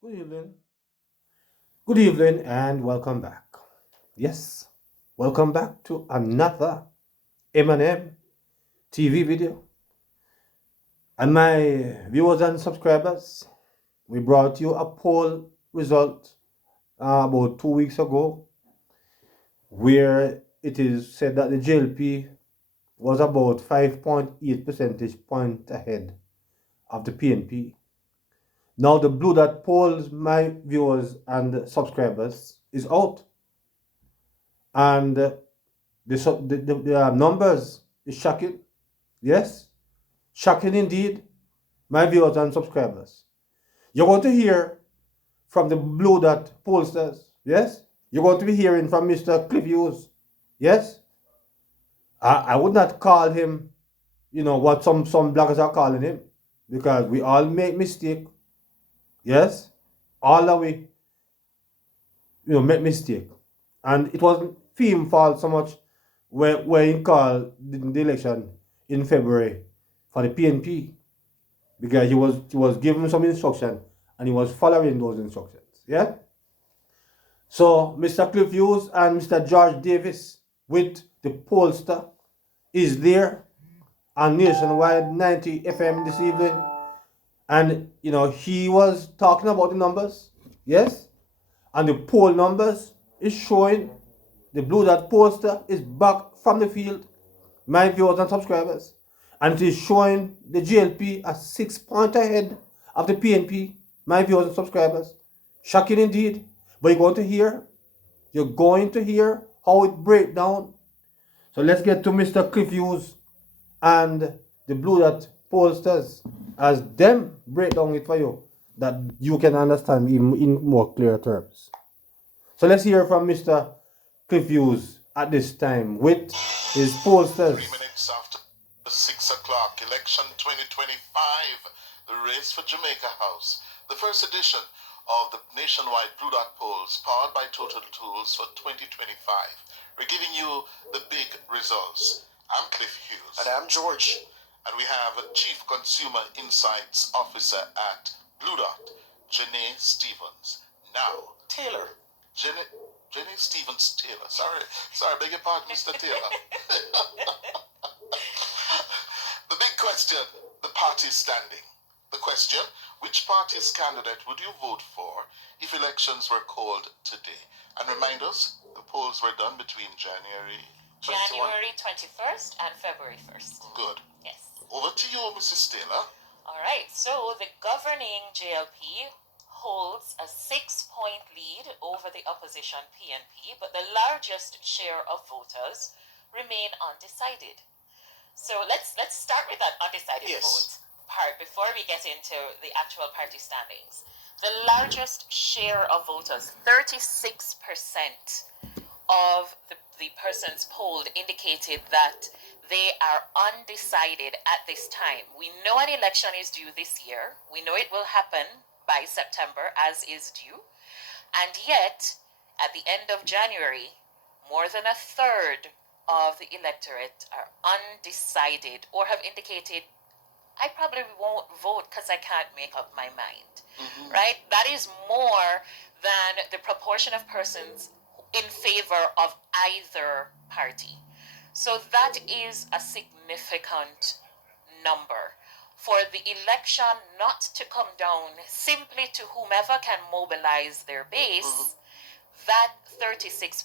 Good evening. Good evening and welcome back. Yes, welcome back to another M&M TV video. And my viewers and subscribers, we brought you a poll result about 2 weeks ago where it is said that the JLP was about 5.8 percentage point ahead of the PNP. Now the blue that polls my viewers and subscribers is out. And the numbers is shocking. Yes, shocking indeed, my viewers and subscribers. You're going to hear from the Blue Dot pollsters. Yes, you're going to be hearing from Mr. Cliff Hughes. Yes, I would not call him, what some bloggers are calling him, because we all make mistake. Yes, all of we, make mistake, and it wasn't him fault so much where he called the election in February for the PNP, because he was given some instruction and he was following those instructions. Yeah. So Mr. Cliff Hughes and Mr. George Davis with the pollster is there on Nationwide 90 FM this evening, and he was talking about the numbers. Yes, and the poll numbers is showing the Blue Dot pollster is back from the field, my viewers and subscribers, and it is showing the JLP a 6 point ahead of the PNP, my viewers and subscribers. Shocking indeed. But you're going to hear how it breaks down. So let's get to Mr. Cliff Hughes and the Blue Dot pollsters as them break down it for you, that you can understand in more clear terms. So let's hear from Mr. Cliff Hughes at this time with his pollsters. 3 minutes after 6 o'clock, election 2025, the race for Jamaica House, the first edition of the nationwide Blue Dot polls powered by Total Tools for 2025. We're giving you the big results. I'm Cliff Hughes. And I'm George. And we have Chief Consumer Insights Officer at Blue Dot, Janae Stevens. Now, Taylor. Jenny Stevens Taylor. Sorry, beg your pardon, Mr. Taylor. The big question, the party standing. The question, which party's candidate would you vote for if elections were called today? And remind us, the polls were done between January 21st and February 1st. Good. Yes. Over to you, Mrs. Taylor. All right. So the governing JLP holds a 6-point lead over the opposition PNP, but the largest share of voters remain undecided. So let's start with that undecided vote part before we get into the actual party standings. The largest share of voters, 36% of the persons polled, indicated that they are undecided at this time. We know an election is due this year. We know it will happen by September, as is due. And yet, at the end of January, more than a third of the electorate are undecided or have indicated, I probably won't vote because I can't make up my mind. Mm-hmm. Right? That is more than the proportion of persons in favor of either party. So that is a significant number. For the election not to come down simply to whomever can mobilize their base, that 36%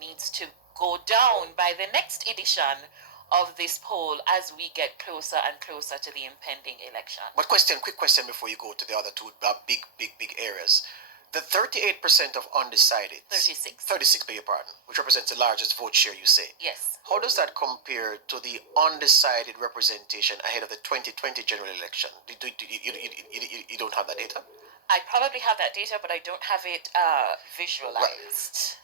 needs to go down by the next edition of this poll as we get closer and closer to the impending election. But quick question before you go to the other two big areas. The 38% of undecided. 36. 36, beg your pardon, which represents the largest vote share, you say. Yes. How does that compare to the undecided representation ahead of the 2020 general election? You don't have that data? I probably have that data, but I don't have it visualized.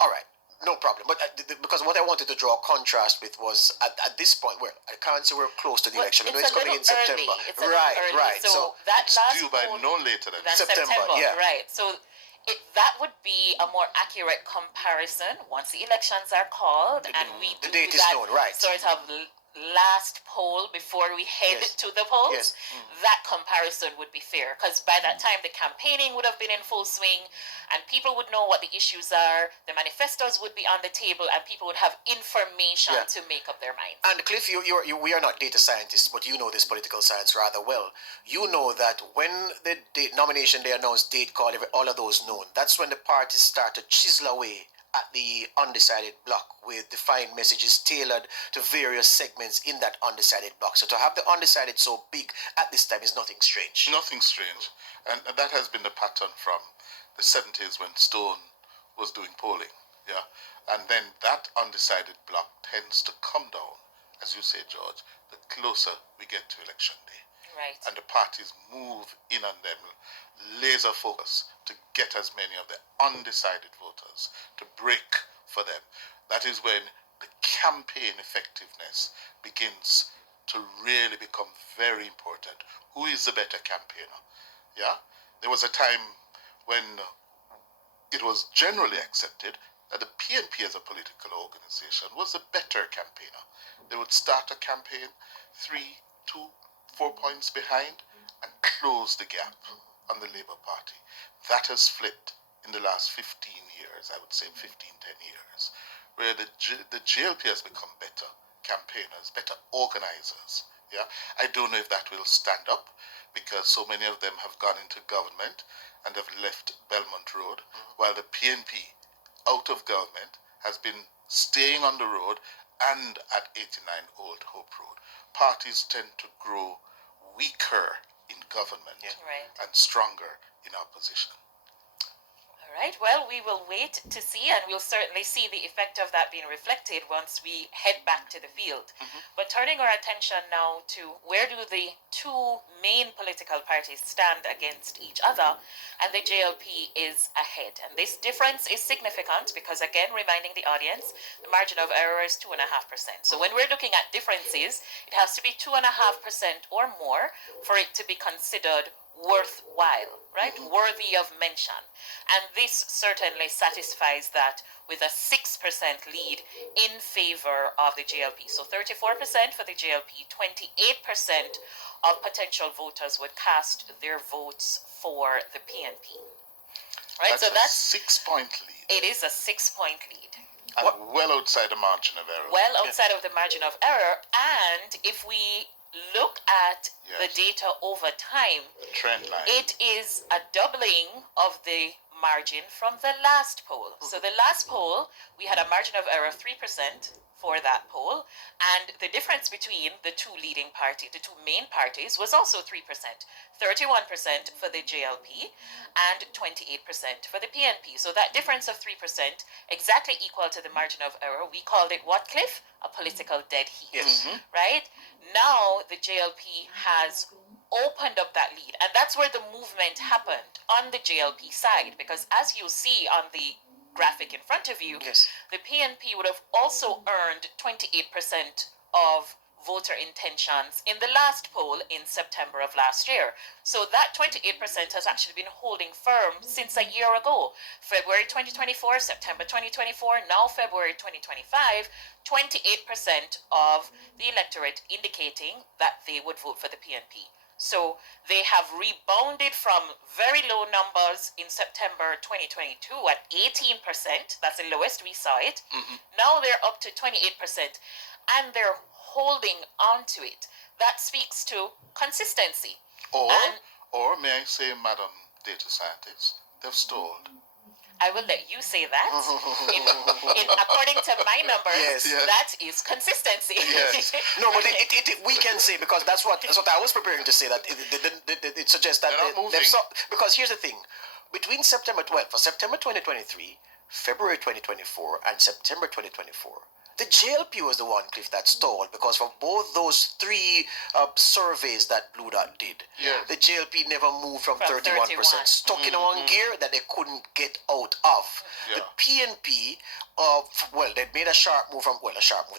All right. No problem. But because what I wanted to draw a contrast with was at this point, where I can't say we're close to the election. I know it's coming in September. Right. So that it's last due by no later than September. Yeah. Right. So that would be a more accurate comparison once the elections are called and we the date is known, right? sort of last poll before we head Yes. to the polls, Yes. that comparison would be fair, because by that time the campaigning would have been in full swing and people would know what the issues are, the manifestos would be on the table, and people would have information Yeah. to make up their minds. And Cliff, we are not data scientists, but you know this political science rather well. You know that when the nomination day announced, date call, all of those known, that's when the parties start to chisel away at the undecided block with defined messages tailored to various segments in that undecided block. So to have the undecided so big at this time is nothing strange. Nothing strange. And that has been the pattern from the 70s when Stone was doing polling. Yeah. And then that undecided block tends to come down, as you say, George, the closer we get to election day. Right. And the parties move in on them, laser focus to get as many of the undecided voters to break for them. That is when the campaign effectiveness begins to really become very important. Who is the better campaigner? Yeah? There was a time when it was generally accepted that the PNP as a political organization was a better campaigner. They would start a campaign 3, 2, 4 points behind and close the gap on the Labour Party. That has flipped in the last 15 years, I would say 10 years, where the JLP has become better campaigners, better organizers. Yeah, I don't know if that will stand up because so many of them have gone into government and have left Belmont Road, while the PNP out of government has been staying on the road and at 89 Old Hope Road. Parties tend to grow weaker in government Right. and stronger in opposition. All right, well, we will wait to see, and we'll certainly see the effect of that being reflected once we head back to the field. But turning our attention now to where do the two main political parties stand against each other, and the JLP is ahead. And this difference is significant because, again, reminding the audience, the margin of error is 2.5%. So when we're looking at differences, it has to be 2.5% or more for it to be considered worthwhile, right? Worthy of mention. And this certainly satisfies that with a 6% lead in favor of the JLP. So 34% for the JLP, 28% of potential voters would cast their votes for the PNP. Right, That's so that's 6-point lead. it is a 6-point lead. And well outside the margin of error. Well outside of the margin of error, and if we look at the data over time, the trend line. it is a doubling of the margin from the last poll. So the last poll, we had a margin of error of 3% for that poll, and the difference between the two leading parties, the two main parties, was also 3%. 31% for the JLP and 28% for the PNP. So that difference of 3%, exactly equal to the margin of error. We called it what, Cliff? A political dead heat. Yes. Right? Now the JLP has opened up that lead, and that's where the movement happened on the JLP side, because as you see on the graphic in front of you, Yes. the PNP would have also earned 28% of voter intentions in the last poll in September of last year. So that 28% has actually been holding firm since a year ago. February 2024, September 2024, now February 2025, 28% of the electorate indicating that they would vote for the PNP. So they have rebounded from very low numbers in September 2022 at 18%. That's the lowest we saw it. Now they're up to 28%, and they're holding on to it. That speaks to consistency. Or may I say, Madam Data Scientist, they've stalled. I will let you say that. According to my numbers, that is consistency. Yes. No, but we can say, because that's what I was preparing to say, that it suggests that because here's the thing, between September 12th, for September 2023, February 2024, and September 2024, the JLP was the one, Cliff, that stalled, because for both those three surveys that Blue Dot did, the JLP never moved from 31%, stuck in one gear that they couldn't get out of. The PNP, they made a sharp move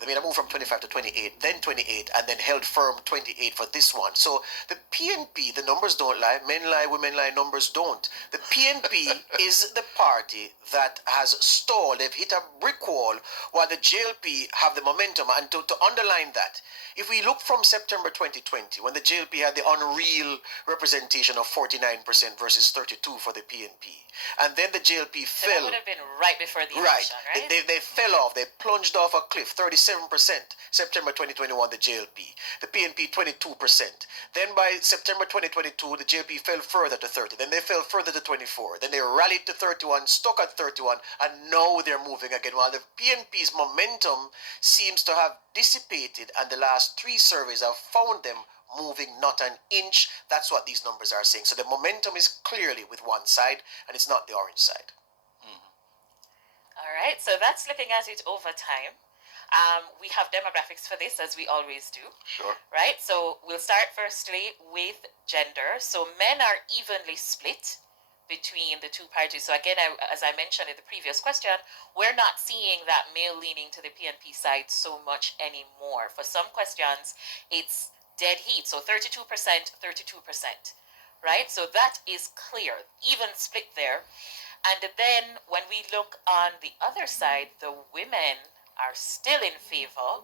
They made a move from 25 to 28, then 28, and then held firm 28 for this one. So the PNP, the numbers don't lie, men lie, women lie, numbers don't. The PNP is the party that has stalled. They've hit a brick wall, while the JLP JLP have the momentum. And to underline that, if we look from September 2020, when the JLP had the unreal representation of 49% versus 32% for the PNP, and then the JLP So fell. that would have been right before the Right. election, right? They fell off. They plunged off a cliff. 37% September 2021, the JLP. The PNP 22%. Then by September 2022, the JLP fell further to 30. Then they fell further to 24. Then they rallied to 31, stuck at 31, and now they're moving again. While the PNP's momentum seems to have dissipated, and the last 3 surveys have found them moving not an inch. That's what these numbers are saying. So the momentum is clearly with one side, and it's not the orange side. All right, so that's looking at it over time. We have demographics for this, as we always do. Sure. Right, so we'll start firstly with gender. So men are evenly split between the two parties. So again, as I mentioned in the previous question, we're not seeing that male leaning to the PNP side so much anymore. For some questions, it's dead heat. So 32%, 32%, right? So that is clear, even split there. And then when we look on the other side, the women are still in favor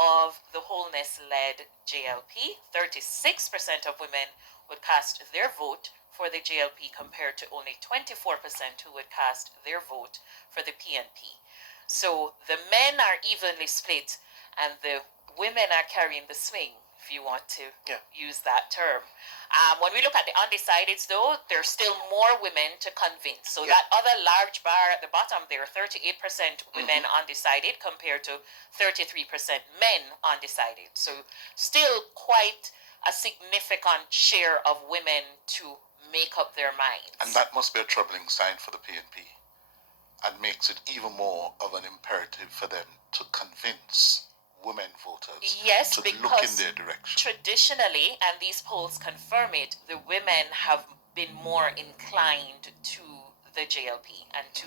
of the wholeness-led JLP. 36% of women would cast their vote for the JLP compared to only 24% who would cast their vote for the PNP. So the men are evenly split and the women are carrying the swing, if you want to use that term. When we look at the undecideds, though, there's still more women to convince. So that other large bar at the bottom there, 38% women undecided compared to 33% men undecided. So still quite a significant share of women to make up their minds. And that must be a troubling sign for the PNP, and makes it even more of an imperative for them to convince women voters to look in their direction. Traditionally, and these polls confirm it, the women have been more inclined to the JLP and to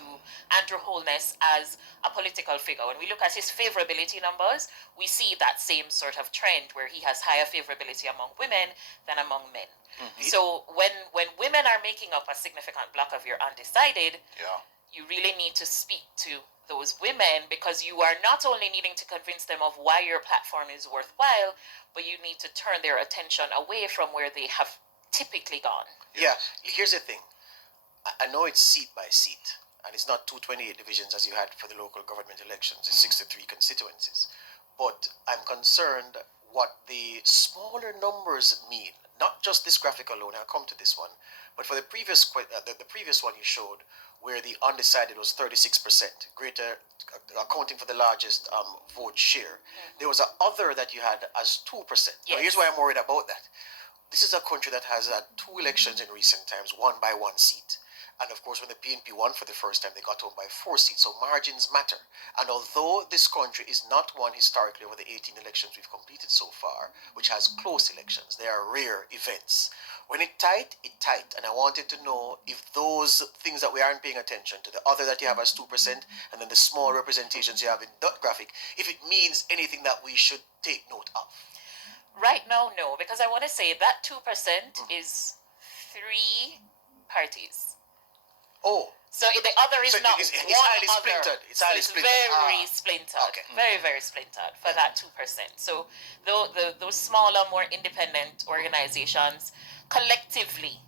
Andrew Holness as a political figure. When we look at his favorability numbers, we see that same sort of trend where he has higher favorability among women than among men. So when women are making up a significant block of your undecided, you really need to speak to those women, because you are not only needing to convince them of why your platform is worthwhile, but you need to turn their attention away from where they have typically gone. Yeah, here's the thing. I know it's seat by seat, and it's not 228 divisions as you had for the local government elections. It's 63 constituencies. But I'm concerned what the smaller numbers mean. Not just this graphic alone, I'll come to this one, but for the previous one you showed, where the undecided was 36%, greater, accounting for the largest vote share. There was a other that you had as 2%. Now here's why I'm worried about that. This is a country that has had 2 elections in recent times, won by 1 seat. And of course, when the PNP won for the first time, they got home by 4 seats. So margins matter. And although this country is not one historically over the 18 elections we've completed so far, which has close elections, they are rare events. When it tight, it tight. And I wanted to know if those things that we aren't paying attention to, the other that you have as 2%, and then the small representations you have in that graphic, if it means anything that we should take note of. Right now, no, because I want to say that 2% is 3 parties. Oh. So the other is not it's one highly other. splintered. It's highly splintered. Very splintered. Okay. Very, very splintered for that 2%. So those smaller, more independent organizations collectively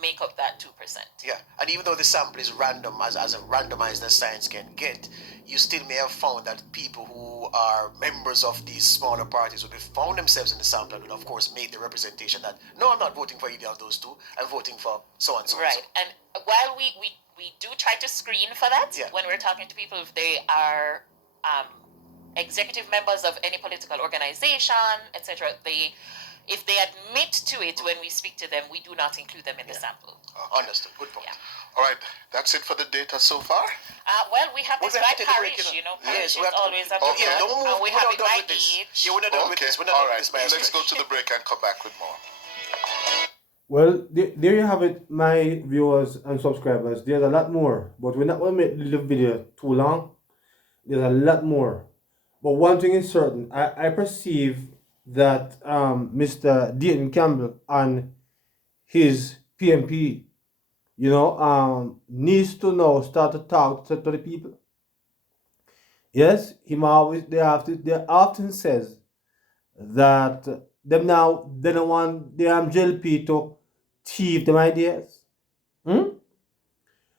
make up that 2%. Yeah, and even though the sample is random, as randomized as science can get, you still may have found that people who are members of these smaller parties will be found themselves in the sample and will of course make the representation that, no, I'm not voting for either of those two, I'm voting for so and so. Right, and while we do try to screen for that when we're talking to people, if they are executive members of any political organization, etc., if they admit to it when we speak to them, we do not include them in the sample. Understood. Good point. All right, that's it for the data so far? Well, we have this by parish, parish is always a good one. And we have it by age. Yeah, we're not done with this. We're not done with this by let's go to the break and come back with more. Well, there you have it, my viewers and subscribers. There's a lot more, but we're not going to make the video too long. There's a lot more. But one thing is certain, I perceive that Mr. Dayton Campbell and his PNP, needs to now start to talk to the people. Yes, him always they often says that they don't want the JLP to thief them ideas. Hmm?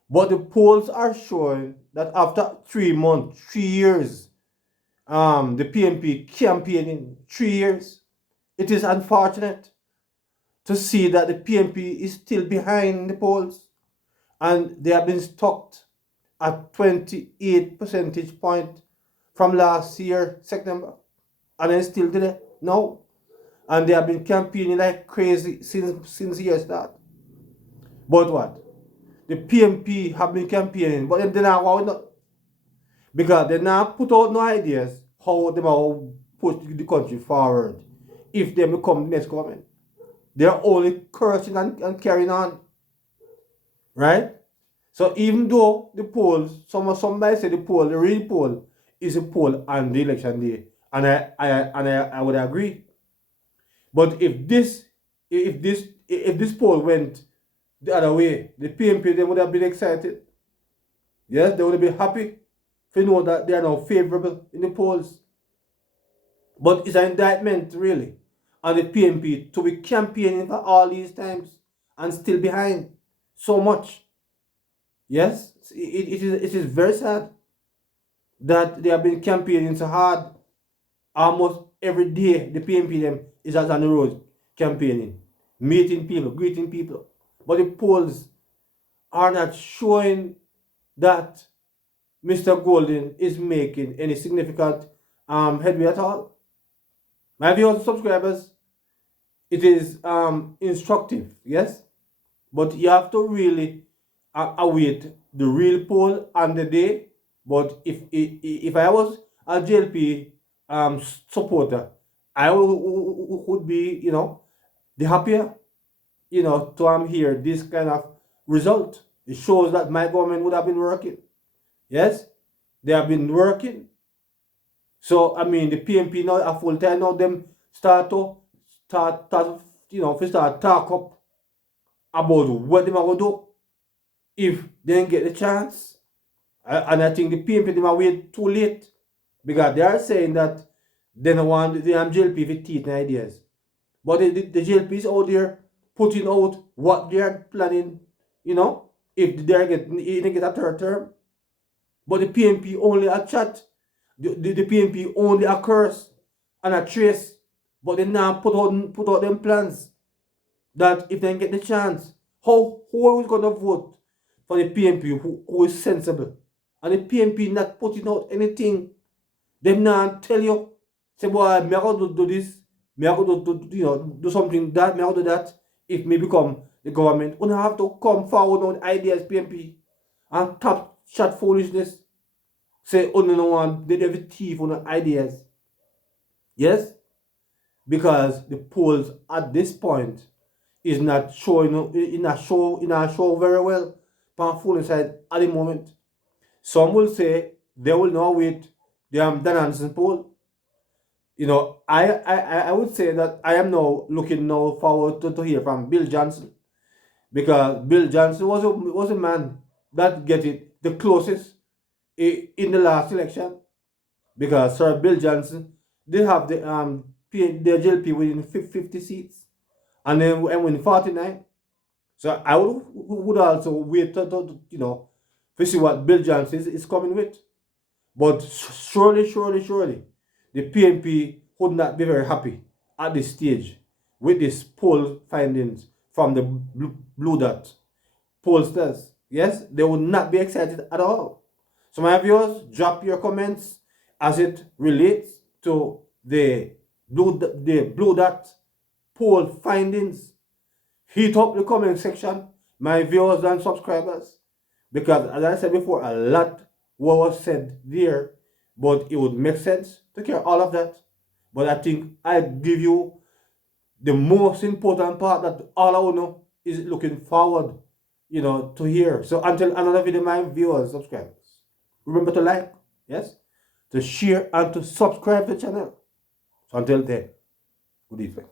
But the polls are showing that after 3 months, 3 years, the PNP campaigning 3 years, it is unfortunate to see that the PNP is still behind the polls and they have been stuck at 28 percentage point from last year, September, and then still today. No. And they have been campaigning like crazy since year start. But what? The PNP have been campaigning, but they not because they now put out no ideas how they will push the country forward if they become the next government. They're only cursing and carrying on. Right? So even though the polls, somebody say the real poll is a poll on the election day, and I would agree. But if this poll went the other way, the PNP they would have been excited. Yes, they would have been happy to know that they are now favorable in the polls. But it's an indictment really on the PNP to be campaigning for all these times and still behind so much. Yes, it is very sad that they have been campaigning so hard almost every day. The PNP them is out on the road campaigning, meeting people, greeting people. But the polls are not showing that Mr. Golden is making any significant headway at all. My viewers and subscribers, it is instructive, yes, but you have to really await the real poll on the day. But if I was a JLP supporter, I would be, the happier, to hear this kind of result. It shows that my government would have been working. Yes, they have been working. So I mean, the PNP now a full time now them start talk up about what they are going to do if they don't get the chance. And I think the PNP they might wait too late because they are saying that they don't want the JLP with teeth and ideas. But the JLP is out there putting out what they are planning, if they get a third term. But the PNP only a chat. The PNP only a curse and a trace. But they now put out them plans that if they get the chance, who is going to vote for the PNP who is sensible? And the PNP not putting out anything. Them now tell you, say, boy, me I going to do this, me I going to do something that, me I going to do that. If me become the government, we have to come forward with ideas, PNP, and top chat foolishness. Say, oh no one, they have a thief on the ideas. Yes? Because the polls at this point is not showing in a show very well on full inside at the moment. Some will say they will not wait the Dan Anderson poll. I would say that I am now looking forward to hear from Bill Johnson, because Bill Johnson was a man that get it the closest in the last election, because Sir Bill Johnson did have the JLP within 50 seats and then win 49. So I would also wait to see what Bill Johnson is coming with. But surely, the PNP would not be very happy at this stage with this poll findings from the Blue Dot pollsters. Yes, they would not be excited at all. So my viewers, drop your comments as it relates to the Blue Dot poll findings. Heat up the comment section, my viewers and subscribers, because as I said before, a lot was said there, but it would make sense to care all of that. But I think I give you the most important part that all I know is looking forward, to hear. So until another video, my viewers, subscribers, remember to like, yes, to share and to subscribe to the channel. So until then, good evening.